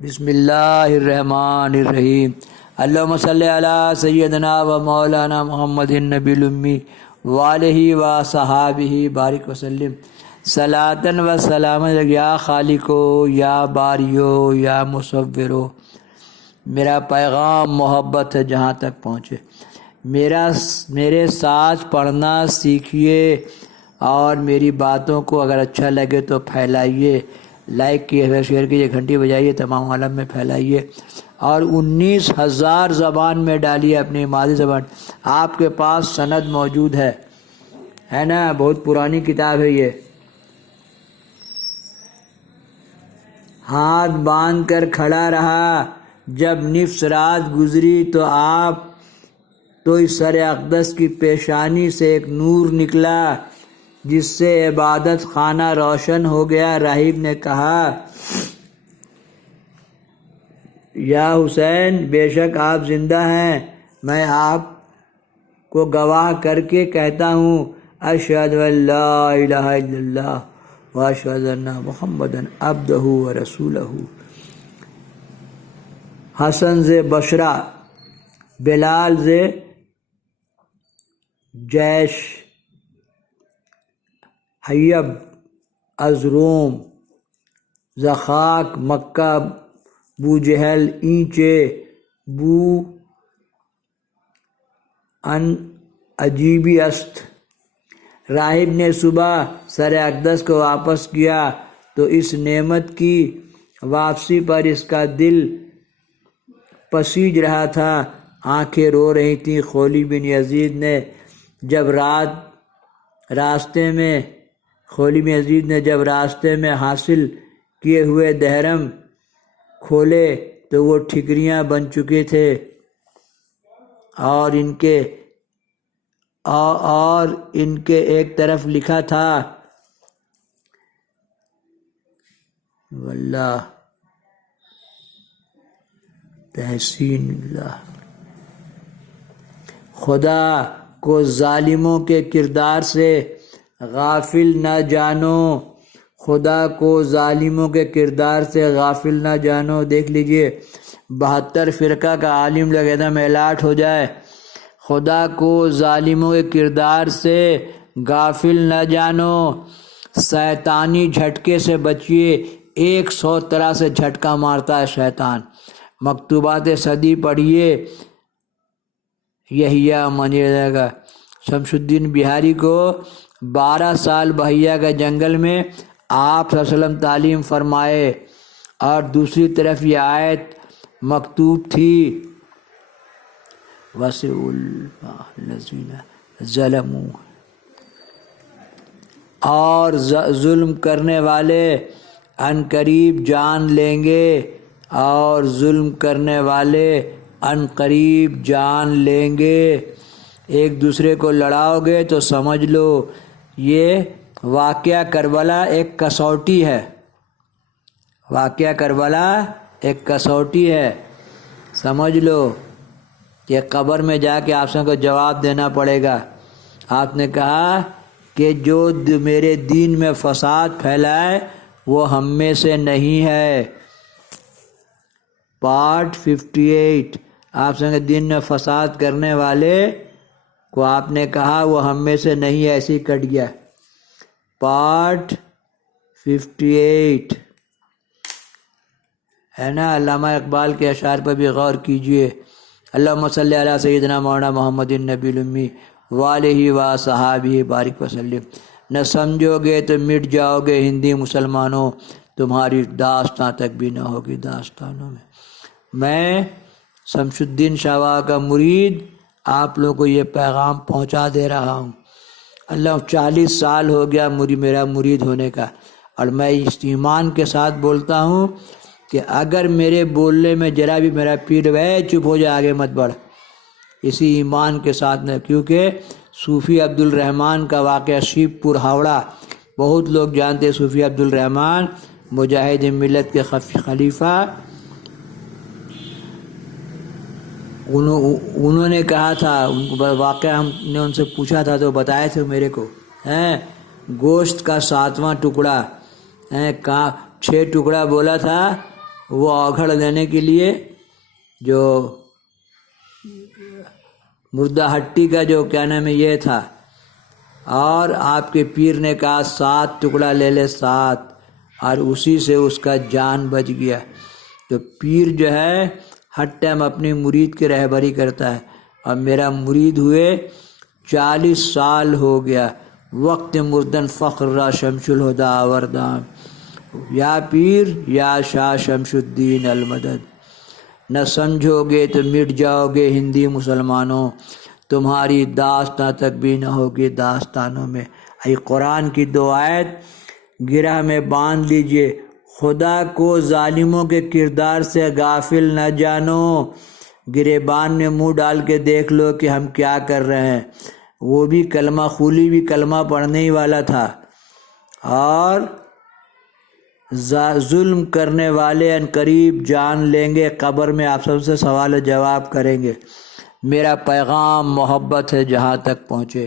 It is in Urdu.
بسم اللہ الرحمن الرحیم۔ اللہم صلی علی سیدنا و مولانا محمد النبی الامی وآلہ و صحابہ بارک وسلم صلاۃ و سلام یا خالقو یا باریو یا مصورو۔ میرا پیغام محبت ہے جہاں تک پہنچے، میرے ساتھ پڑھنا سیکھیے اور میری باتوں کو اگر اچھا لگے تو پھیلائیے، لائک کیے، شیئر کیجیے، گھنٹی بجائیے، تمام عالم میں پھیلائیے اور 19,000 زبان میں ڈالیے اپنی مادری زبان۔ آپ کے پاس سند موجود ہے نا؟ بہت پرانی کتاب ہے یہ۔ ہاتھ باندھ کر کھڑا رہا، جب نصف رات گزری تو اس سر اقدس کی پیشانی سے ایک نور نکلا جس سے عبادت خانہ روشن ہو گیا۔ راہب نے کہا، یا حسین، بے شک آپ زندہ ہیں، میں آپ کو گواہ کر کے کہتا ہوں، اشہد ان لا الہ الا اللہ واشہد ان محمدًا عبدہ ورسولہ۔ حسن ز بصرہ، بلال ز جیش، حیب از روم، زخاک مکہ، بو جہل اینچے، بو ان عجیبی است۔ راہب نے صبح سر اقدس کو واپس کیا تو اس نعمت کی واپسی پر اس کا دل پسیج رہا تھا، آنکھیں رو رہی تھیں۔ خولی بن یزید نے جب راستے میں حاصل کیے ہوئے درہم کھولے تو وہ ٹھکریاں بن چکے تھے اور ان کے ایک طرف لکھا تھا، واللہ تحسین اللہ، خدا کو ظالموں کے کردار سے غافل نہ جانو، خدا کو ظالموں کے کردار سے غافل نہ جانو۔ دیکھ لیجئے 72 فرقہ کا عالم لوگ ایک دم الرٹ ہو جائے، خدا کو ظالموں کے کردار سے غافل نہ جانو، شیطانی جھٹکے سے بچیے، 100 طرح سے جھٹکا مارتا ہے شیطان۔ مکتوبات صدی پڑھیے، یحییٰ منیر گا شمس الدین بہاری کو 12 سال بہیا کے جنگل میں آپ صلی اللہ علیہ وسلم تعلیم فرمائے، اور دوسری طرف یہ آیت مکتوب تھی، وَسِعُ الَّذِينَ ظَلَمُوا، اور ظلم کرنے والے عنقریب جان لیں گے، اور ظلم کرنے والے عنقریب جان لیں گے۔ ایک دوسرے کو لڑاؤ گے تو سمجھ لو یہ واقعہ کربلا ایک کسوٹی ہے، واقعہ کربلا ایک کسوٹی ہے، سمجھ لو کہ قبر میں جا کے آپ سب کو جواب دینا پڑے گا۔ آپ نے کہا کہ جو میرے دین میں فساد پھیلائے وہ ہم میں سے نہیں ہے۔ پارٹ 58، آپ سب کے دین میں فساد کرنے والے کو آپ نے کہا وہ ہم میں سے نہیں ہے، ایسے ہی کٹ گیا۔ پارٹ 58 ہے نا؟ علامہ اقبال کے اشعار پر بھی غور کیجئے۔ اللہم صلی علی سیدنا مولانا محمد النبی الامی وآلہ و صحابہ بارک وسلم۔ نہ سمجھو گے تو مٹ جاؤ گے ہندی مسلمانوں، تمہاری داستان تک بھی نہ ہوگی داستانوں میں۔ میں شمس الدین شاہ کا مرید آپ لوگوں کو یہ پیغام پہنچا دے رہا ہوں۔ اللہ 40 سال ہو گیا میرا مرید ہونے کا، اور میں اس ایمان کے ساتھ بولتا ہوں کہ اگر میرے بولنے میں ذرا بھی میرا پیٹ چپ ہو جائے، آگے مت بڑھ، اسی ایمان کے ساتھ نہیں۔ کیونکہ صوفی عبد الرحمن کا واقعہ شیب پور ہاوڑہ بہت لوگ جانتے ہیں۔ صوفی عبد الرحمن مجاہد ملت کے خلیفہ، انہوں نے کہا تھا، ان کو واقعہ ہم نے ان سے پوچھا تھا تو بتائے تھے میرے کو، گوشت کا 7واں ٹکڑا، 6 ٹکڑا بولا تھا وہ اوگھڑ دینے کے لیے جو مردہ ہٹی کا جو کیا نام ہے یہ تھا، اور آپ کے پیر نے کہا 7 ٹکڑا لے لے 7، اور اسی سے اس کا جان بچ گیا۔ تو پیر جو ہے ہر ٹائم اپنی مرید کی رہبری کرتا ہے، اور میرا مرید ہوئے 40 سال ہو گیا، وقت مردن فخر را شمس الہدا آوردام، یا پیر یا شاہ شمس الدین المدد۔ نہ سمجھو گے تو مٹ جاؤ گے ہندی مسلمانوں، تمہاری داستان تک بھی نہ ہوگی داستانوں میں۔ ای قرآن کی 2 آیت گرہ میں باندھ لیجئے، خدا کو ظالموں کے کردار سے غافل نہ جانو، گریبان میں منہ ڈال کے دیکھ لو کہ ہم کیا کر رہے ہیں۔ وہ بھی کلمہ خولی بھی کلمہ پڑھنے ہی والا تھا، اور ظلم کرنے والے ان قریب جان لیں گے، قبر میں آپ سب سے سوال و جواب کریں گے۔ میرا پیغام محبت ہے جہاں تک پہنچے۔